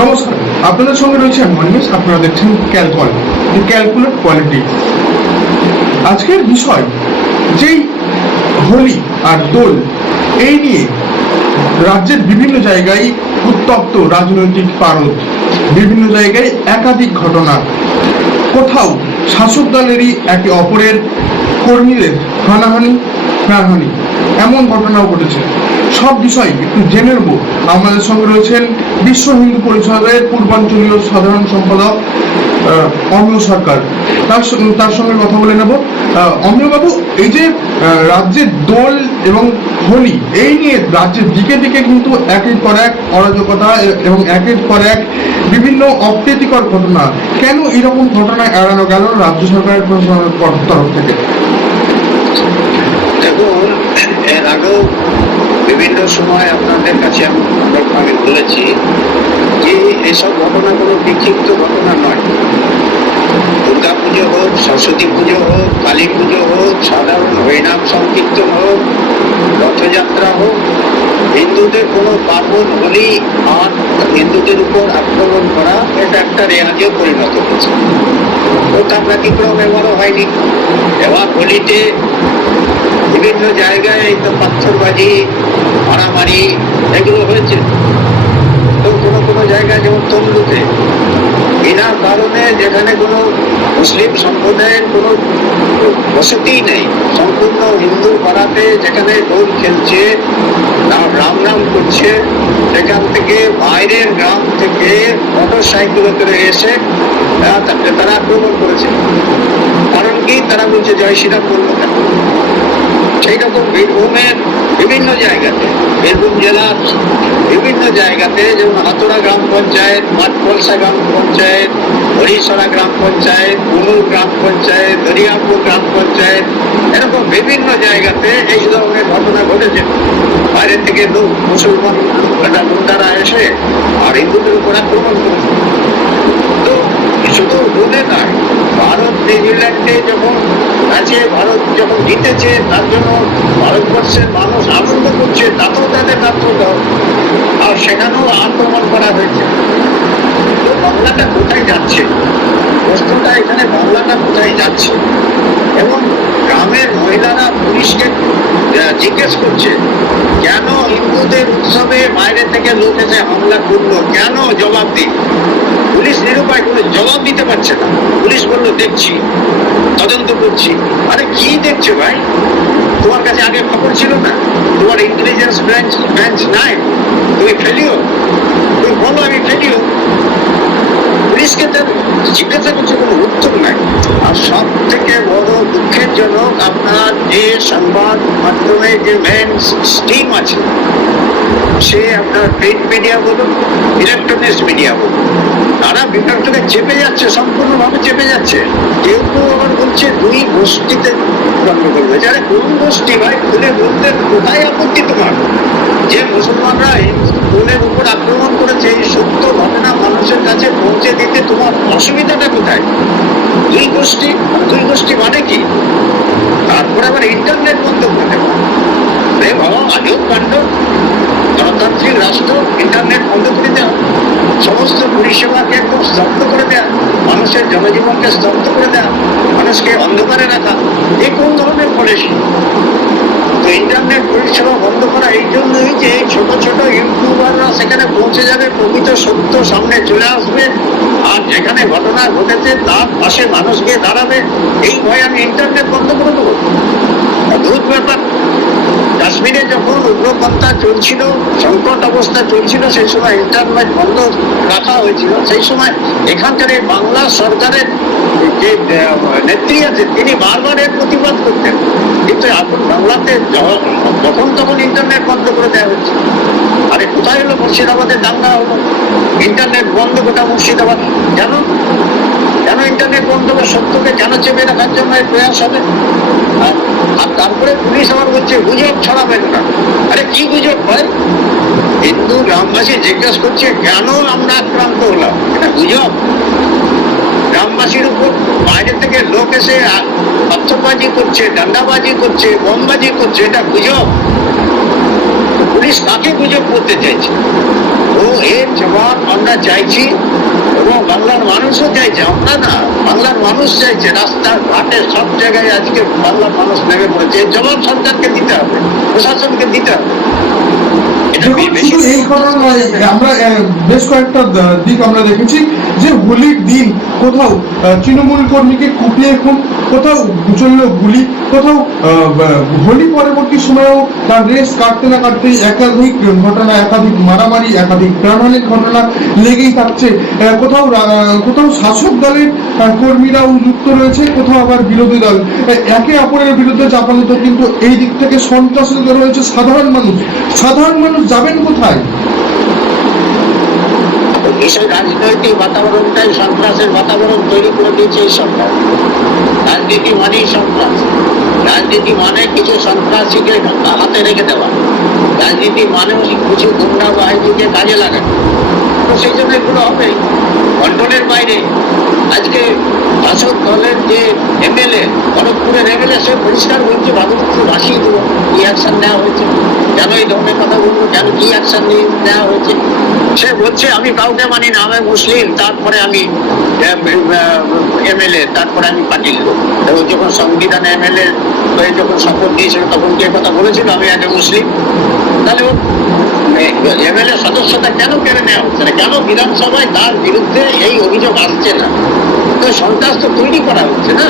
নমস্কার, আপনাদের সঙ্গে রয়েছে আমি অনিমেষ আপনারা দেখছেন ক্যালকল ক্যালকুলেট পলিটিক্স আজকের বিষয়, যেই হোলি আর দোল, এই নিয়ে রাজ্যের বিভিন্ন জায়গায় উত্তপ্ত রাজনৈতিক পারদ, বিভিন্ন জায়গায় একাধিক ঘটনা। কোথাও শাসক দলেরই একে অপরের কর্মীদের হানাহানি প্রাণহানি এমন ঘটনাও ঘটেছে। সব বিষয় একটু জেনে নেব। আমাদের সঙ্গে রয়েছেন বিশ্ব হিন্দু পরিষদের পূর্বাঞ্চলীয় সাধারণ সম্পাদক অমিয় সরকার। তার তার সঙ্গে কথা বলে নেব। অমিয়বাবু এই যে রাজ্যের দোল এবং হোলি এই নিয়ে রাজ্যের দিকে দিকে কিন্তু একের পর এক অরাজকতা এবং একের পর এক বিভিন্ন অপ্রীতিকর ঘটনা। কেন এরকম ঘটনা এড়ানো গেল রাজ্য সরকারের তরফ থেকে দেখুন এর আগেও বিভিন্ন সময় আপনাদের কাছে আমি বলেছি যে এসব ঘটনা কোনো বিক্ষিপ্ত ঘটনা নয়। দুর্গা পুজো হোক, সরস্বতী পুজো হোক, কালী পুজো হোক, সাধারণ হরিনাম সংকীর্তন হোক, রথযাত্রা হোক, হিন্দুদের কোনো পার্বণ হলি আর হিন্দুদের উপর আক্রমণ করা এটা একটা রেয়াজে পরিণত হয়েছে। ওটা ব্যতিক্রম এবারও হয়নি। এবার হোলিতে বিভিন্ন জায়গায় তো পাথরবাজি মারামারি এগুলো হয়েছে। তো কোনো কোনো জায়গায় যেমন তমলুকে বিনা কারণে যেখানে কোনো মুসলিম সম্প্রদায়ের কোনো বসতিই নেই। সম্পূর্ণ হিন্দু পাড়াতে যেখানে দোল খেলছে রাম রাম করছে, সেখান থেকে বাইরের গ্রাম থেকে মোটর সাইকেলে করে এসে তারা আক্রমণ করেছে। কারণ কি? তারা বলছে, জয় শ্রীরাম বলল কেন? সেই রকম বীরভূমের বিভিন্ন জায়গাতে, বীরভূম জেলার বিভিন্ন জায়গাতে, যেমন হাতুড়া গ্রাম পঞ্চায়েত মাঠকলসা গ্রাম পঞ্চায়েত, হরিশরা গ্রাম পঞ্চায়েত কুনুর গ্রাম পঞ্চায়েত, দরিয়াপুর গ্রাম পঞ্চায়েত, এরকম বিভিন্ন জায়গাতে এই ধরনের ঘটনা ঘটেছে। বাইরে থেকে লোক, মুসলমান গুন্ডারা এসে আর হিন্দুদের উপর আক্রমণ করেছে। তো শুধু বলে নয় ভারত নিউজিল্যান্ডে যখন আছে ভারত যখন জিতেছে, তার জন্য ভারতবর্ষের মানুষ আনন্দ করছে, তাতেও তাদের দাও আর সেখানেও আক্রমণ করা হয়েছে। তো বাংলাটা কোথায় যাচ্ছে? বস্তুটা এখানে বাংলাটা কোথায় যাচ্ছে? এবং গ্রামের মহিলারা পুলিশকে জিজ্ঞেস করছে, কেন হিন্দুদের উৎসবে বাইরে থেকে লোক এসে হামলা করল? কেন জবাব দিন পুলিশ নিরুপায় কোনো জবাব দিতে পারছে না। পুলিশ বলল, দেখছি, তদন্ত করছি। আরে, কি দেখছ ভাই? তোমার কাছে আগে খবর ছিল না? তোমার ইন্টেলিজেন্স ব্রাঞ্চ ব্রাঞ্চ নাই? তুমি ফেলিও তুমি বলো, আমি ফেলিও পুলিশকে তার জিজ্ঞাসা করছে, কোনো উত্তর নাই। আর সব থেকে বড় দুঃখের জনক আপনার যে সংবাদ মাধ্যমে যে মেন স্টিম আছে, সে আপনার প্রিন্ট মিডিয়া বলুন ইলেকট্রনিক্স মিডিয়া বলুন। তারা বিতর্ককে চেপে যাচ্ছে, সম্পূর্ণভাবে চেপে যাচ্ছে। কেউ কেউ আবার বলছে, দুই গোষ্ঠীতে গণ্য করবে যারা কোন গোষ্ঠী ভাই, খুলে বলতে কোথায় আপত্তি তোমার? যে মুসলমানরা হিন্দুদের উপর আক্রমণ করেছে, এই সত্য ঘটনা মানুষের কাছে পৌঁছে দিতে তোমার অসুবিধাটা কোথায়? দুই গোষ্ঠী দুই গোষ্ঠী মানে কি? তারপরে আবার ইন্টারনেট বন্ধ করে দেওয়া। রে বাবা আজব কাণ্ড, গণতান্ত্রিক রাষ্ট্র ইন্টারনেট বন্ধ করে দেওয়া, সমস্ত পরিষেবাকে একদম স্তব্ধ করে দেওয়া, মানুষের জনজীবনকে স্তব্ধ করে দেওয়া, মানুষকে অন্ধকারে রাখা, এ কোন ধরনের পলিসি পরিষেবা বন্ধ করা, এই জন্যই যে ছোট ছোট ইউটিউবাররা সেখানে পৌঁছে যাবে, প্রকৃত সত্য সামনে চলে আসবে। আর যেখানে ঘটনা ঘটেছে, তার পাশে মানুষ গিয়ে দাঁড়াবে। এই ভয়ে আমি ইন্টারনেট বন্ধ করে দেবো। অদ্ভুত ব্যাপার। কাশ্মীরে যখন উগ্রপন্থা চলছিল, সংকট অবস্থা চলছিল সেই সময় ইন্টারনেট বন্ধ রাখা হয়েছিল। সেই সময় এখানকার এই বাংলা সরকারের যে নেত্রী আছে তিনি বারবার এর প্রতিবাদ করতেন। কিন্তু এখন বাংলাতে যখন তখন ইন্টারনেট বন্ধ করে দেওয়া হচ্ছে। আরে কোথায় হলো মুর্শিদাবাদের দাঙ্গা হলো? ইন্টারনেট বন্ধ গোটা মুর্শিদাবাদ। কেন? কেন ইন্টারনেট বন্ধ করে সত্যকে কেন চেপে রাখার জন্য প্রয়াস হবে? আর- তারপরে পুলিশ আবার বলছে গুজব ছড়াবেন না। আরে কি গুজব ভাই? হিন্দু গ্রামবাসী জিজ্ঞেস করছে, কেন আমরা আক্রান্ত হলাম? এটা গুজব। গ্রামবাসীর উপর বাইরে থেকে লোক এসে আ- করছে ডান্ডাবাজি করছে, বোমবাজি করছে, এটা গুজব। পুলিশ কাকে গুজব করতে চাইছে? ও এর জবাব আমরা চাইছি এবং বাংলার মানুষও চাইছে আমরা না বাংলার মানুষ চাইছে, রাস্তার ঘাটে সব জায়গায় আজকে বাংলার মানুষ নেমে পড়েছে। এর জবাব সরকারকে দিতে হবে, প্রশাসনকে দিতে হবে। আমরা বেশ কয়েকটা দিক আমরা দেখেছি। হোলির দিন, কোথাও তৃণমূল কর্মীকে কুপিয়ে খুন, কোথাও চলল গুলি, কোথাও হোলি পরবর্তী সময়েও তার রেস কাটতে না কাটতেই একাধিক ঘটনা, একাধিক মারামারি, একাধিক প্রাণহানির ঘটনা লেগেই থাকছে। কোথাও কোথাও শাসক দলের কর্মীরাও যুক্ত রয়েছে, কোথাও আবার বিরোধী দল। একে অপরের বিরুদ্ধে চাপানিত কিন্তু এই দিক থেকে সন্ত্রাসিত রয়েছে সাধারণ মানুষ। সাধারণ মানুষ যাবেন কোথায়? দেশের রাজনৈতিক বাতাবরণটাই সন্ত্রাসের বাতাবরণ তৈরি করে দিয়েছে এই সরকার। রাজনীতি মানেই সন্ত্রাস। রাজনীতি মানে কিছু সন্ত্রাসীকে হাতে রেখে দেওয়া। রাজনীতি মানে কিছু গুন্ডা বাহিনীকে কাজে লাগানো? তো সেই জন্য এগুলো হবে। কন্ট্রোলের বাইরে আজকে শাসক দলের যে এমএলএ খড়গপুরের এমএলএ সে পরিষ্কার বলছে ভাগবত ভাসিয়ে দেবো কি অ্যাকশন নেওয়া হয়েছে? কেন এই ধরনের কথা বলব কেন কি অ্যাকশন নেওয়া হয়েছে? সে বলছে, আমি কাউকে মানি না, আমি মুসলিম, তারপরে আমি এমএলএ তারপরে আমি লোক ও যখন সংবিধানে এমএলএ হয়ে যখন শপথ দিয়েছিল তখন এ কথা বলেছিল, আমি আগে মুসলিম। তাহলে এমএলএ সদস্যতা কেন কেড়ে নেওয়া হচ্ছে না? কেন বিধানসভায় তার বিরুদ্ধে এই অভিযোগ আসছে না? সন্ত্রাস তো তৈরি করা হচ্ছে না?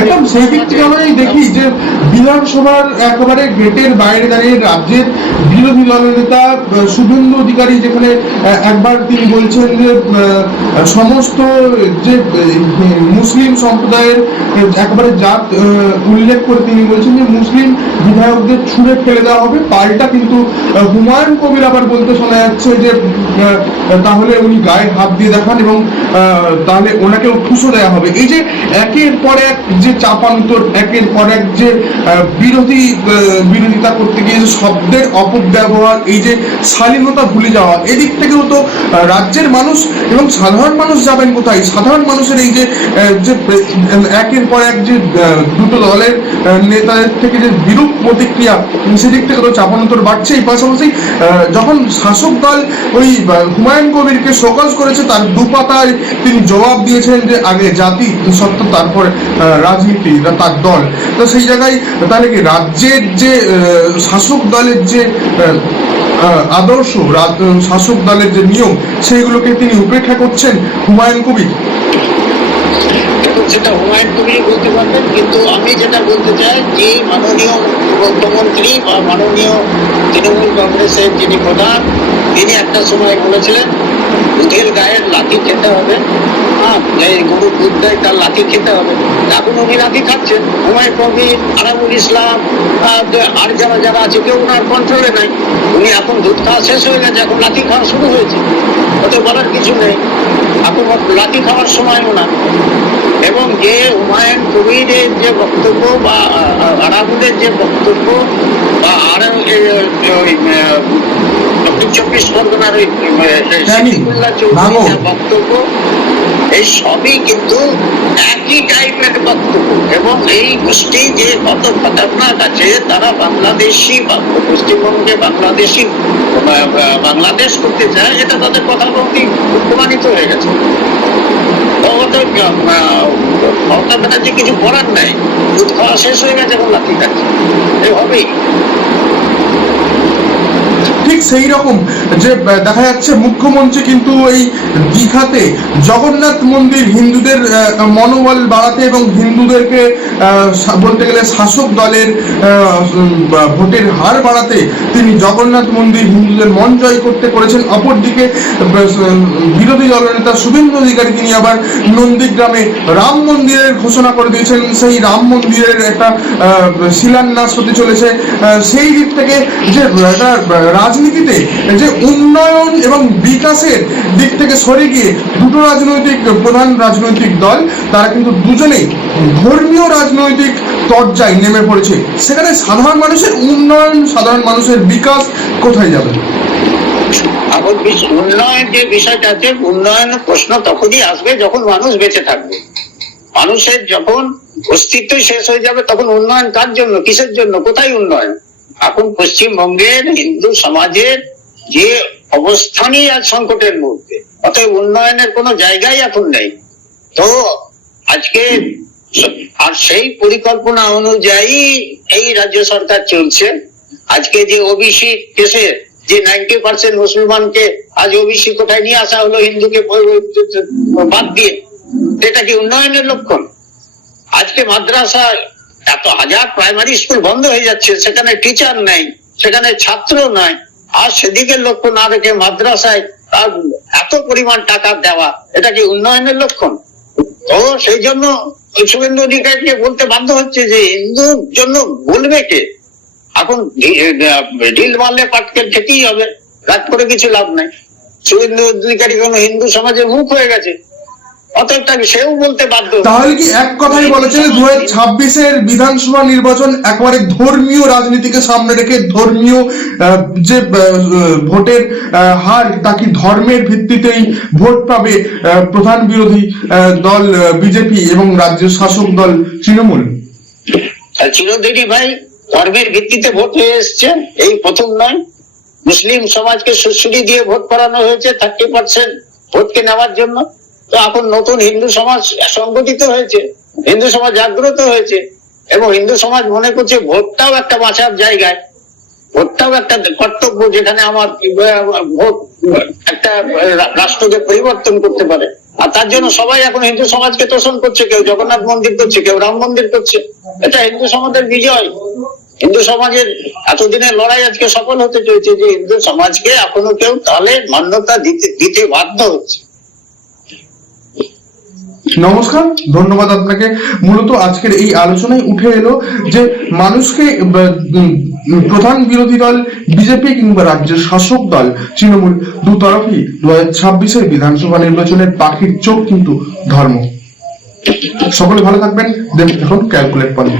একদম সেই দিক থেকে আমরা দেখি যে বিধানসভার একেবারে গেটের বাইরে দাঁড়িয়ে রাজ্যের বিরোধী দলনেতা আহ, শুভেন্দু অধিকারী যেখানে একবার তিনি বলছেন যে সমস্ত যে মুসলিম সম্প্রদায়ের জাত উল্লেখ করে তিনি বলছেন যে মুসলিম বিধায়কদের ছুঁড়ে ফেলে দেওয়া হবে। পাল্টা কিন্তু হুমায়ুন কবির আবার বলতে শোনা যাচ্ছে যে তাহলে উনি গায়ে হাত দিয়ে দেখান এবং তাহলে ওনাকেও ঠুসো দেওয়া হবে। এই যে একের পর এক যে চাপান্তর, একের পর এক যে বিরোধী বিরোধিতা করতে গিয়ে যে শব্দের অপব্যবহার, এই যে শালীনতা ভুলে যাওয়া, এদিক থেকেও তো রাজ্যের মানুষ এবং সাধারণ মানুষ যাবেন কোথায়? সাধারণ মানুষের এই যে যে, একের পর এক যে দুটো দলের নেতাদের থেকে যে বিরূপ প্রতিক্রিয়া, সেদিক থেকে তো চাপানোতর বাড়ছে এই পাশাপাশি যখন শাসক দল ওই হুমায়ুন কবিরকে শোকজ করেছে, তার দুপাতায় তিনি জবাব দিয়েছেন যে, আগে জাতি সত্য, তারপর রাজনীতি তার দল। তো সেই জায়গায় তাহলে কি রাজ্যের যে শাসক দলের যে আদর্শ শাসক দলের যে নিয়ম, সেইগুলোকে তিনি উপেক্ষা করছেন হুমায়ুন কবির? সেটা হুমায়ুন কবির বলতে পারবেন, কিন্তু আমি যেটা বলতে চাই, যে মাননীয় মুখ্যমন্ত্রী বা মাননীয় তৃণমূল কংগ্রেসের যিনি প্রধান, তিনি একটা সময় বলেছিলেন দুধের গায়ের লাঠি খেতে হবে। যে গরু দুধ দেয় তার লাঠি খেতে হবে। এখন উনি লাঠি খাচ্ছেন হুমায়ুন কবির আরাবুল ইসলাম আর যারা যারা আছে কেউ ওনার কন্ট্রোলে নাই। উনি এখন দুধ খাওয়া শেষ হয়ে গেছে এখন লাঠি খাওয়া শুরু হয়েছে। ওতে বলার কিছু নেই। এখন লাঠি খাওয়ার সময়ও না। এবং যে হুমায়ুন কবিরের যে বক্তব্য বা আরাবুলের যে বক্তব্য বা আর দক্ষিণ চব্বিশ পরগনার ওই জানি, সিদ্দিকুল্লাহ ভাঙো। চৌধুরীর যে বক্তব্য এই সবই কিন্তু একই টাইপের বক্তব্য। এবং এই গোষ্ঠী যে কত খতরনাক আছে, তারা বাংলাদেশি পশ্চিমবঙ্গে বাংলাদেশি বাংলাদেশ করতে চায়, এটা তাদের কথা বলতেই প্রমাণিত হয়ে গেছে। মমতা ব্যানার্জি কিছু করার নাই। দুধ খাওয়া শেষ হয়ে গেছে এখন লাঠি খাচ্ছে এই হবেই ঠিক সেই রকম যে দেখা যাচ্ছে মুখ্যমন্ত্রী কিন্তু এই দীঘাতে জগন্নাথ মন্দির হিন্দুদের মনোবল বাড়াতে এবং হিন্দুদেরকে বলতে গেলে শাসক দলের ভোটের হার বাড়াতে তিনি জগন্নাথ মন্দির হিন্দুদের মন জয় করতে করেছেন। অপরদিকে বিরোধী দলনেতা শুভেন্দু অধিকারী তিনি আবার নন্দীগ্রামে রাম মন্দিরের ঘোষণা করে দিয়েছেন। সেই রাম মন্দিরের একটা শিলান্যাস হতে চলেছে। সেই দিক থেকে যে একটা রাজনীতিতে যে উন্নয়ন এবং বিকাশের দিক থেকে সরে গিয়ে দুটো রাজনৈতিক, প্রধান রাজনৈতিক দল, তারা কিন্তু দুজনেই ধর্মীয় রাজনৈতিক তরজায় নেমে পড়েছে। সেখানে সাধারণ মানুষের উন্নয়ন, সাধারণ মানুষের বিকাশ কোথায় যাবে? এখন উন্নয়ন যে বিষয়টা আছে উন্নয়ন প্রশ্ন তখনই আসবে যখন মানুষ বেঁচে থাকবে। মানুষের যখন অস্তিত্বই শেষ হয়ে যাবে, তখন উন্নয়ন কার জন্য, কিসের জন্য, কোথায় উন্নয়ন? এখন পশ্চিমবঙ্গের হিন্দু সমাজের যে অবস্থানই আজ সংকটের মধ্যে, অতএব উন্নয়নের কোনো জায়গাই এখন নেই। তো আজকে আর সেই পরিকল্পনা অনুযায়ী এই রাজ্য সরকার চলছে। আজকে যে ওবিসি কেসে যে নাইনটি পার্সেন্ট মুসলমানকে আজ ওবিসি কোথায় নিয়ে আসা হলো হিন্দুকে বাদ দিয়ে এটা কি উন্নয়নের লক্ষণ? আজকে মাদ্রাসা এত হাজার প্রাইমারি স্কুল বন্ধ হয়ে যাচ্ছে, সেখানে টিচার নেই, সেখানে ছাত্র নাই। আর সেদিকে লক্ষ্য না রেখে মাদ্রাসায় এত পরিমাণ টাকা দেওয়া, এটা কি উন্নয়নের লক্ষণ? তো সেই জন্য শুভেন্দু অধিকারীকে বলতে বাধ্য হচ্ছে যে হিন্দুর জন্য বলবে কে? এখন ঢিল মারলে পাটকেল খেতেই হবে রাত করে কিছু লাভ নাই। শুভেন্দু অধিকারী কোনো হিন্দু সমাজের মুখ হয়ে গেছে। অতএব তাকে সেও বলতে বাধ্য। তাহলে কি এক কথাই বলেছে যে দু হাজার বিধানসভা নির্বাচন একেবারে ধর্মীয় রাজনীতিকে সামনে রেখে ধর্মীয় যে ভোটের হার তা কি ধর্মের ভিত্তিতেই ভোট পাবে প্রধান বিরোধী দল বিজেপি এবং রাজ্য শাসক দল তৃণমূল? আর ভাই ধর্মের ভিত্তিতে ভোট হয়ে এসছে এই প্রথম নয়। মুসলিম সমাজকে সুশ্রী দিয়ে ভোট করানো হয়েছে থার্টি পার্সেন্ট ভোটকে নেওয়ার জন্য। তো এখন নতুন হিন্দু সমাজ সংগঠিত হয়েছে, হিন্দু সমাজ জাগ্রত হয়েছে, এবং হিন্দু সমাজ মনে করছে ভোটটাও একটা বাঁচার জায়গায়। ভোটটাও একটা কর্তব্য যেখানে আমার ভোট একটা রাষ্ট্রকে পরিবর্তন করতে পারে। আর তার জন্য সবাই এখন হিন্দু সমাজকে তোষণ করছে, কেউ জগন্নাথ মন্দির করছে, কেউ রাম মন্দির করছে। এটা হিন্দু সমাজের বিজয়। হিন্দু সমাজের এতদিনের লড়াই আজকে সফল হতে চলেছে যে হিন্দু সমাজকে এখনও কেউ তাহলে মান্যতা দিতে দিতে বাধ্য হচ্ছে। নমস্কার। ধন্যবাদ আপনাকে। মূলত আজকের এই আলোচনায় উঠে এলো যে মানুষকে প্রধান বিরোধী দল, বিজেপি কিংবা রাজ্যের শাসক দল, তৃণমূল দু তরফই দু হাজার ছাব্বিশের বিধানসভা নির্বাচনের পাখির চোখ কিন্তু ধর্ম। সকলে ভালো থাকবেন। দেখুন ক্যালকুলেট পয়েন্ট